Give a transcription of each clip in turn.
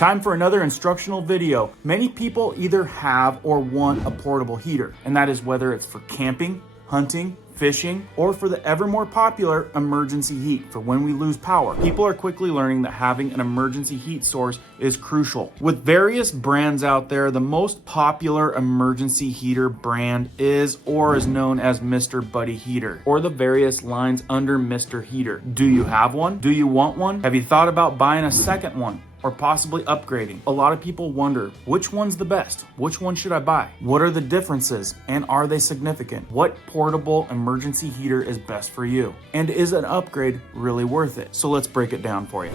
Time for another instructional video. Many people either have or want a portable heater, and that is whether it's for camping, hunting, fishing, or for the ever more popular emergency heat for when we lose power. People are quickly learning that having an emergency heat source is crucial. With various brands out there, the most popular emergency heater brand is or is known as Mr. Buddy Heater, or the various lines under Mr. Heater. Do you have one? Do you want one? Have you thought about buying a second one? Or possibly upgrading? A lot of people wonder, which one's the best? Which one should I buy? What are the differences, and are they significant? What portable emergency heater is best for you? And is an upgrade really worth it? So let's break it down for you.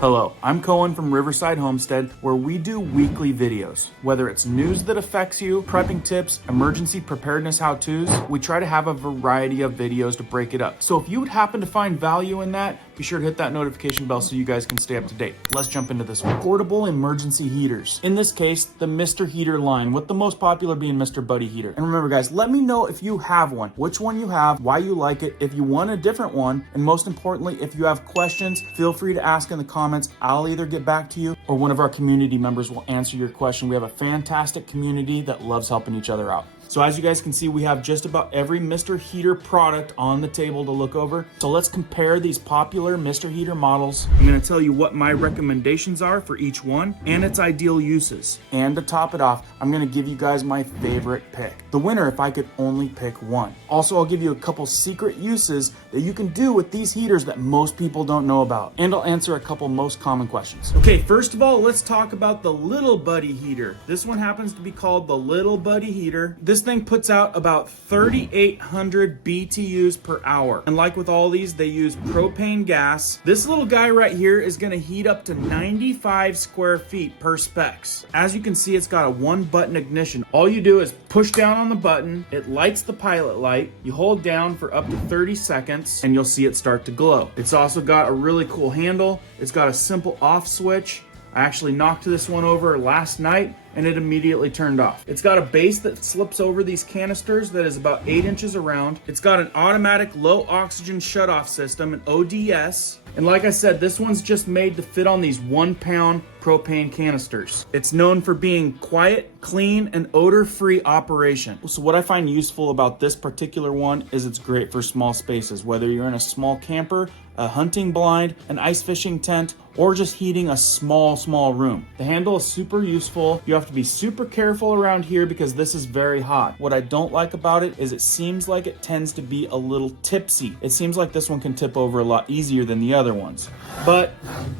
Hello, I'm Cohen from Riverside Homestead, where we do weekly videos. Whether it's news that affects you, prepping tips, emergency preparedness how-tos, we try to have a variety of videos to break it up. So if you would happen to find value in that, be sure to hit that notification bell so you guys can stay up to date. Let's jump into this one. Portable emergency heaters. In this case, the Mr. Heater line, with the most popular being Mr. Buddy Heater. And remember guys, let me know if you have one, which one you have, why you like it, if you want a different one, and most importantly, if you have questions, feel free to ask in the comments. I'll either get back to you or one of our community members will answer your question. We have a fantastic community that loves helping each other out. So as you guys can see, we have just about every Mr. Heater product on the table to look over. So let's compare these popular Mr. Heater models. I'm going to tell you what my recommendations are for each one and its ideal uses. And to top it off, I'm going to give you guys my favorite pick. The winner if I could only pick one. Also, I'll give you a couple secret uses that you can do with these heaters that most people don't know about. And I'll answer a couple most common questions. Okay, first of all, let's talk about the Little Buddy Heater. This one happens to be called the Little Buddy Heater. This thing puts out about 3,800 BTUs per hour. And like with all these, they use propane gas. This little guy right here is gonna heat up to 95 square feet per specs. As you can see, it's got a 1-button ignition. All you do is push down on the button, it lights the pilot light, you hold down for up to 30 seconds, and you'll see it start to glow. It's also got a really cool handle. It's got a simple off switch. I actually knocked this one over last night and it immediately turned off. It's got a base that slips over these canisters that is about 8 inches around. It's got an automatic low oxygen shutoff system, an ODS. And like I said, this one's just made to fit on these 1-pound propane canisters. It's known for being quiet, clean, and odor-free operation. So what I find useful about this particular one is it's great for small spaces, whether you're in a small camper, a hunting blind, an ice fishing tent, or just heating a small room. The handle is super useful. You have to be super careful around here because this is very hot. What I don't like about it is it seems like it tends to be a little tipsy. It seems like this one can tip over a lot easier than the other ones. But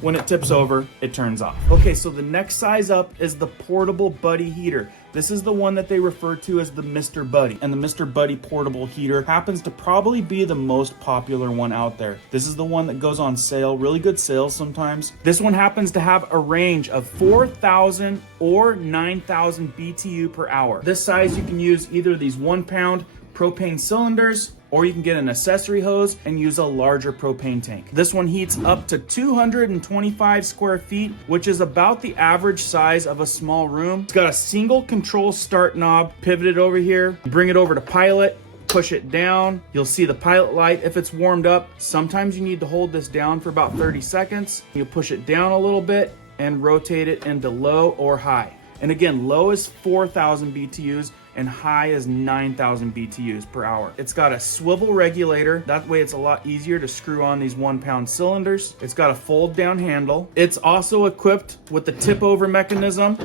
when it tips over, it turns off. Okay, so the next size up is the Portable Buddy Heater. This is the one that they refer to as the Mr. Buddy, and the Mr. Buddy portable heater happens to probably be the most popular one out there. This is the one that goes on sale, really good sales sometimes. This one happens to have a range of 4,000 or 9,000 BTU per hour. This size you can use either these 1-pound propane cylinders, or you can get an accessory hose and use a larger propane tank. This one heats up to 225 square feet, which is about the average size of a small room. It's got a single control start knob pivoted over here. Bring it over to pilot, push it down. You'll see the pilot light if it's warmed up. Sometimes you need to hold this down for about 30 seconds. You'll push it down a little bit and rotate it into low or high. And again, low is 4,000 BTUs and high is 9,000 BTUs per hour. It's got a swivel regulator. That way it's a lot easier to screw on these 1-pound cylinders. It's got a fold down handle. It's also equipped with the tip over mechanism.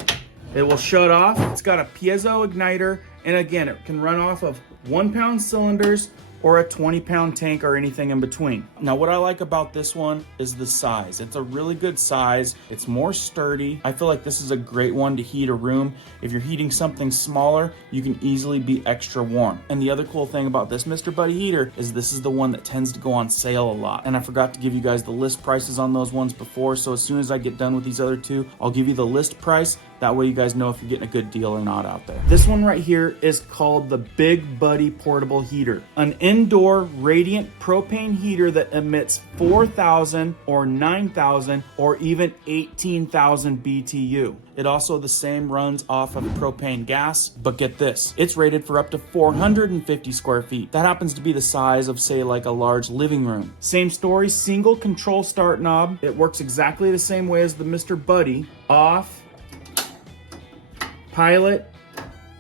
It will shut off. It's got a piezo igniter. And again, it can run off of 1-pound cylinders or a 20-pound tank or anything in between. Now, what I like about this one is the size. It's a really good size. It's more sturdy. I feel like this is a great one to heat a room. If you're heating something smaller, you can easily be extra warm. And the other cool thing about this Mr. Buddy heater is this is the one that tends to go on sale a lot. And I forgot to give you guys the list prices on those ones before, so as soon as I get done with these other two, I'll give you the list price. That way you guys know if you're getting a good deal or not out there. This one right here is called the Big Buddy Buddy portable heater, an indoor radiant propane heater that emits 4,000 or 9,000 or even 18,000 BTU. It also the same runs off of propane gas, but get this, it's rated for up to 450 square feet. That happens to be the size of, say, like a large living room. Same story, single control start knob. It works exactly the same way as the Mr. Buddy. Off, pilot,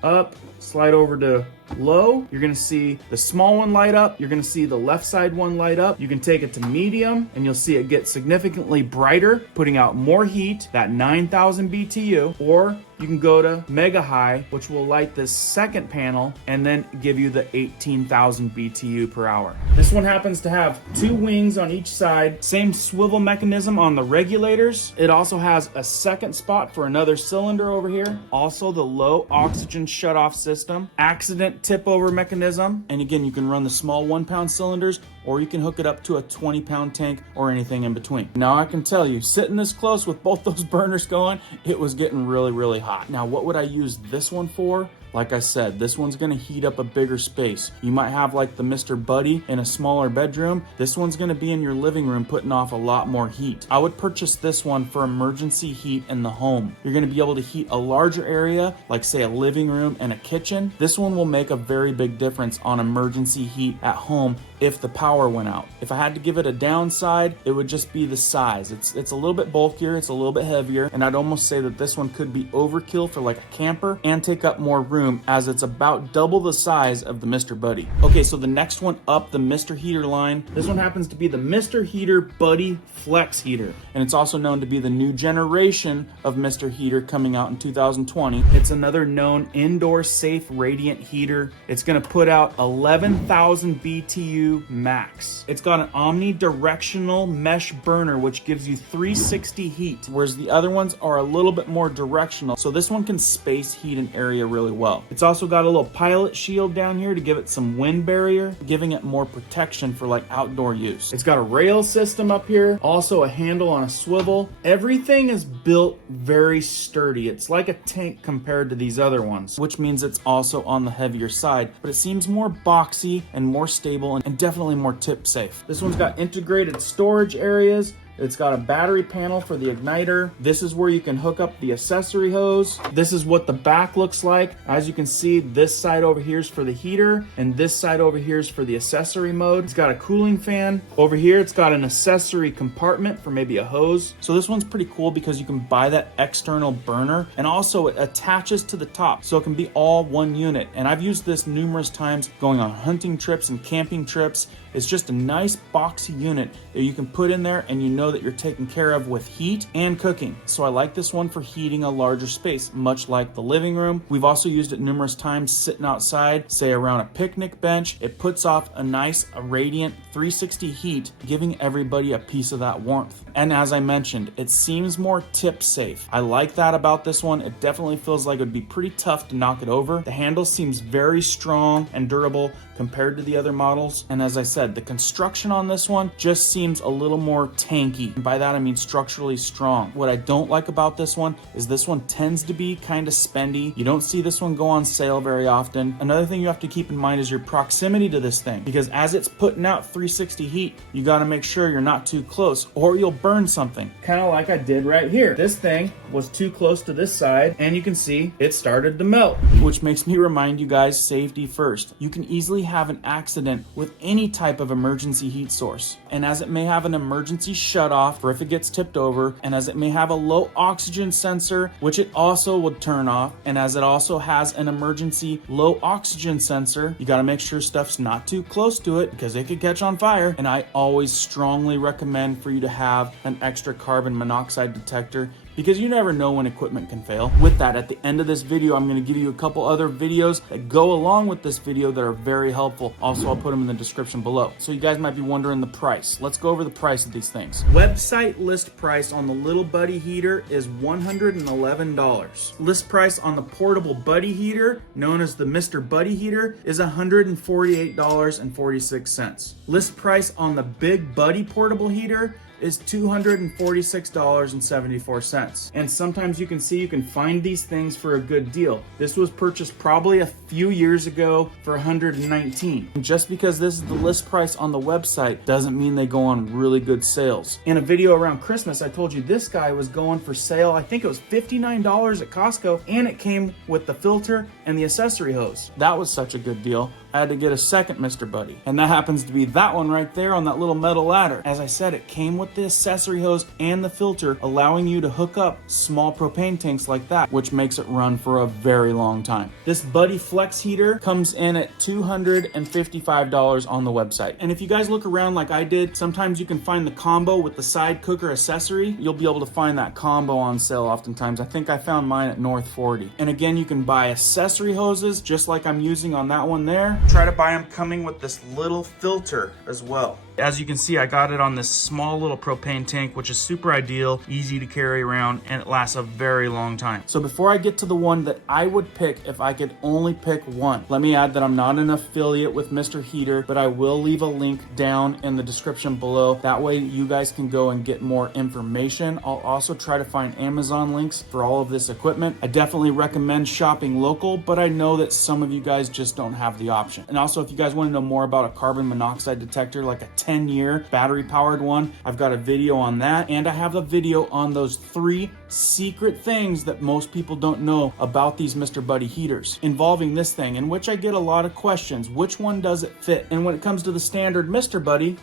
up, slide over to low. You're gonna see the small one light up. You're gonna see the left side one light up. You can take it to medium and you'll see it get significantly brighter, putting out more heat, that 9,000 BTU, or you can go to mega high, which will light this second panel and then give you the 18,000 BTU per hour. This one happens to have 2 wings on each side, same swivel mechanism on the regulators. It also has a second spot for another cylinder over here. Also the low oxygen shutoff system, accident tip over mechanism. And again, you can run the small 1-pound cylinders or you can hook it up to a 20-pound tank or anything in between. Now I can tell you, sitting this close with both those burners going, it was getting really, really hot. Now what would I use this one for? Like I said, this one's gonna heat up a bigger space. You might have like the Mr. Buddy in a smaller bedroom. This one's gonna be in your living room putting off a lot more heat. I would purchase this one for emergency heat in the home. You're gonna be able to heat a larger area, like say a living room and a kitchen. This one will make a very big difference on emergency heat at home if the power went out. If I had to give it a downside, it would just be the size. It's a little bit bulkier, it's a little bit heavier, and I'd almost say that this one could be overkill for like a camper and take up more room as it's about double the size of the Mr. Buddy. Okay, so the next one up the Mr. Heater line, this one happens to be the Mr. Heater Buddy Flex Heater, and it's also known to be the new generation of Mr. Heater coming out in 2020. It's another known indoor safe radiant heater. It's gonna put out 11,000 BTU max. It's got an omnidirectional mesh burner which gives you 360 heat, whereas the other ones are a little bit more directional, so this one can space heat an area really well. It's also got a little pilot shield down here to give it some wind barrier, giving it more protection for like outdoor use. It's got a rail system up here, also a handle on a swivel. Everything is built very sturdy. It's like a tank compared to these other ones, which means it's also on the heavier side, but it seems more boxy and more stable and definitely more tip safe. This one's got integrated storage areas. It's got a battery panel for the igniter. This is where you can hook up the accessory hose. This is what the back looks like. As you can see, this side over here is for the heater, and this side over here is for the accessory mode. It's got a cooling fan. Over here, it's got an accessory compartment for maybe a hose. So this one's pretty cool because you can buy that external burner, and also it attaches to the top, so it can be all one unit. And I've used this numerous times going on hunting trips and camping trips. It's just a nice boxy unit that you can put in there and you know that you're taken care of with heat and cooking. So I like this one for heating a larger space, much like the living room. We've also used it numerous times sitting outside, say around a picnic bench. It puts off a nice radiant 360 heat, giving everybody a piece of that warmth. And as I mentioned, it seems more tip safe. I like that about this one. It definitely feels like it would be pretty tough to knock it over. The handle seems very strong and durable compared to the other models. And as I said, the construction on this one just seems a little more tanky. And by that I mean structurally strong. What I don't like about this one is this one tends to be kind of spendy. You don't see this one go on sale very often. Another thing you have to keep in mind is your proximity to this thing, because as it's putting out 360 heat, you got to make sure you're not too close or you'll burn something. Kind of like I did right here. This thing was too close to this side and you can see it started to melt, which makes me remind you guys, safety first. You can easily have an accident with any type of emergency heat source, and as it may have an emergency shutoff for if it gets tipped over, and as it may have a low oxygen sensor, which it also would turn off, and as it also has an emergency low oxygen sensor, you got to make sure stuff's not too close to it because it could catch on fire. And I always strongly recommend for you to have an extra carbon monoxide detector, because you never know when equipment can fail. With that, at the end of this video, I'm going to give you a couple other videos that go along with this video that are very helpful. Also, I'll put them in the description below. So you guys might be wondering the price. Let's go over the price of these things. Website list price on the Little Buddy heater is $111. List price on the portable Buddy heater, known as the Mr. Buddy heater, is $148.46. List price on the Big Buddy portable heater is $246.74. And sometimes you can see you can find these things for a good deal. This was purchased probably a few years ago for $119. And just because this is the list price on the website doesn't mean they go on really good sales. In a video around Christmas, I told you this guy was going for sale. I think it was $59 at Costco, and it came with the filter and the accessory hose. That was such a good deal. I had to get a second Mr. Buddy, and that happens to be that one right there on that little metal ladder. As I said, it came with the accessory hose and the filter, allowing you to hook up small propane tanks like that, which makes it run for a very long time. This Buddy Flex heater comes in at $255 on the website. And if you guys look around like I did, sometimes you can find the combo with the side cooker accessory. You'll be able to find that combo on sale oftentimes. I think I found mine at North 40. And again, you can buy accessory hoses just like I'm using on that one there. Try to buy them coming with this little filter as well. As you can see, I got it on this small little propane tank, which is super ideal, easy to carry around, and it lasts a very long time. So before I get to the one that I would pick if I could only pick one, let me add that I'm not an affiliate with Mr. Heater, but I will leave a link down in the description below. That way you guys can go and get more information. I'll also try to find Amazon links for all of this equipment. I definitely recommend shopping local, but I know that some of you guys just don't have the option. And also, if you guys want to know more about a carbon monoxide detector, like a 10-year battery powered one, I've got a video on that, and I have a video on those 3 secret things that most people don't know about these Mr. Buddy heaters involving this thing, in which I get a lot of questions. Which one does it fit? And when it comes to the standard Mr. Buddy,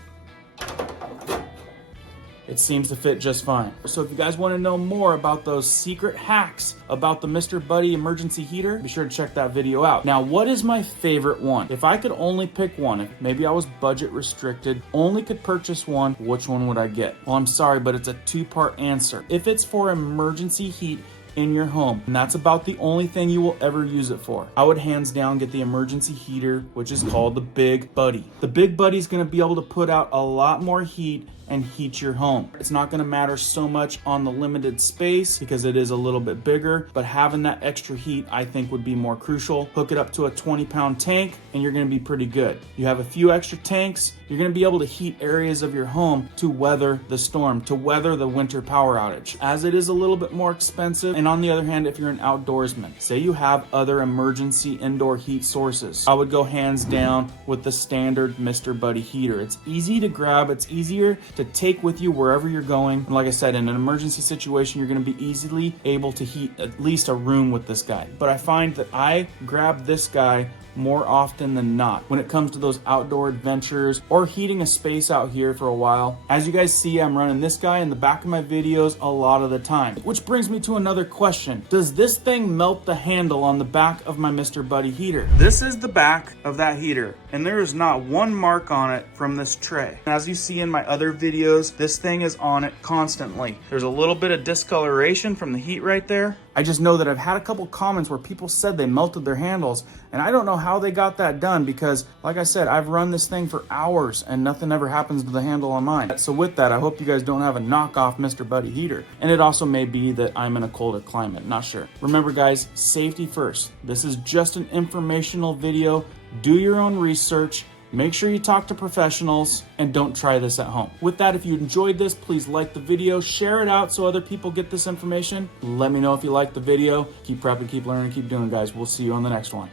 it seems to fit just fine. So if you guys want to know more about those secret hacks about the Mr. Buddy emergency heater, be sure to check that video out. Now, what is my favorite one? If I could only pick one, if maybe I was budget restricted, only could purchase one, which one would I get? Well, I'm sorry, but it's a 2-part answer. If it's for emergency heat in your home, and that's about the only thing you will ever use it for, I would hands down get the emergency heater, which is called the Big Buddy. The Big Buddy is going to be able to put out a lot more heat and heat your home. It's not gonna matter so much on the limited space because it is a little bit bigger, but having that extra heat I think would be more crucial. Hook it up to a 20-pound tank and you're gonna be pretty good. You have a few extra tanks, you're gonna be able to heat areas of your home to weather the storm, to weather the winter power outage, as it is a little bit more expensive. And on the other hand, if you're an outdoorsman, say you have other emergency indoor heat sources, I would go hands down with the standard Mr. Buddy heater. It's easy to grab, it's easier to take with you wherever you're going. And like I said, in an emergency situation, you're going to be easily able to heat at least a room with this guy. But I find that I grab this guy more often than not when it comes to those outdoor adventures or heating a space out here for a while. As you guys see, I'm running this guy in the back of my videos a lot of the time, which brings me to another question. Does this thing melt the handle on the back of my Mr. Buddy heater? This is the back of that heater, and there is not one mark on it from this tray. As you see in my other videos, this thing is on it constantly. There's a little bit of discoloration from the heat right there. I just know that I've had a couple comments where people said they melted their handles, and I don't know how they got that done because, like I said, I've run this thing for hours and nothing ever happens to the handle on mine. So with that, I hope you guys don't have a knockoff Mr. Buddy heater. And it also may be that I'm in a colder climate, not sure. Remember guys, safety first. This is just an informational video. Do your own research. Make sure you talk to professionals and don't try this at home. With that, if you enjoyed this, please like the video, share it out so other people get this information. Let me know if you like the video. Keep prepping, keep learning, keep doing, guys. We'll see you on the next one.